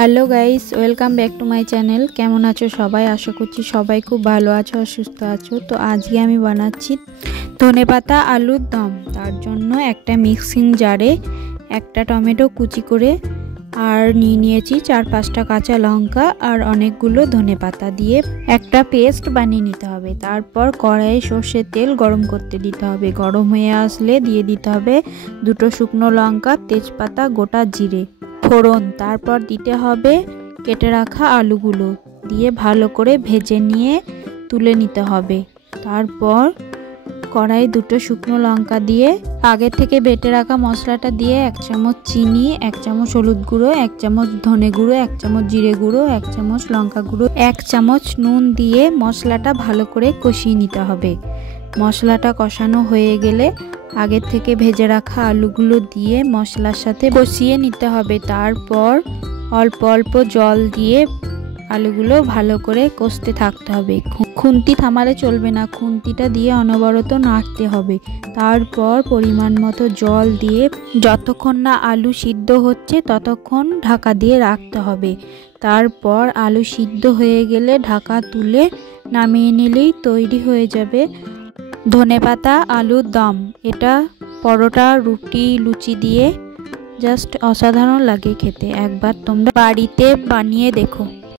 Hello guys, welcome back to my channel. কেমন আছো সবাই? আশা করছি সবাই খুব ভালো আছো আর সুস্থ আছো। তো আজকে আমি বানাচ্ছি ধনেপাতা আলুর দম। তার জন্য একটা মিক্সিং জারে একটা টমেটো কুচি করে আর নিয়েছি 4-5টা কাঁচা লঙ্কা আর অনেকগুলো ধনেপাতা দিয়ে একটা পেস্ট বানিয়ে নিতে হবে। তারপর কড়াইয়ে সর্ষের তেল গরম করতে দিতে হবে। গরম হয়ে আসলে দিয়ে দিতে হবে 2টো শুকনো লঙ্কা, তেজপাতা, গোটা জিরে ফোড়ন। তারপর দিতে হবে কেটে রাখা আলুগুলো দিয়ে ভালো করে ভেজে নিয়ে তুলে নিতে হবে। তারপর কড়াই 2টো শুকনো লঙ্কা দিয়ে আগে থেকে বেটে রাখা মশলাটা দিয়ে 1 চামচ চিনি, 1 চামচ হলুদ গুঁড়ো, 1 চামচ ধনে গুঁড়ো, 1 চামচ জিরে গুঁড়ো, 1 চামচ লঙ্কা গুঁড়ো, 1 চামচ নুন দিয়ে মশলাটা ভালো করে কষিয়ে নিতে হবে। মশলাটা কষানো হয়ে গেলে আগে থেকে ভেজে রাখা আলুগুলো দিয়ে মশলার সাথে কষিয়ে নিতে হবে। তারপর অল্প অল্প জল দিয়ে আলুগুলো ভালো করে কষতে থাকতে হবে। খুন্তি থামালে চলবে না, খুন্তিটা দিয়ে অনবরত নাড়তে হবে। তারপর পরিমাণ মতো জল দিয়ে যতক্ষণ না আলু সিদ্ধ হচ্ছে ততক্ষণ ঢাকা দিয়ে রাখতে হবে। তারপর আলু সিদ্ধ হয়ে গেলে ঢাকা তুলে নামিয়ে নিলেই তৈরি হয়ে যাবে ধনেপাতা আলুর দম। এটা পরোটা, রুটি, লুচি দিয়ে জাস্ট অসাধারণ লাগে খেতে। একবার তোমরা বাড়িতে বানিয়ে দেখো।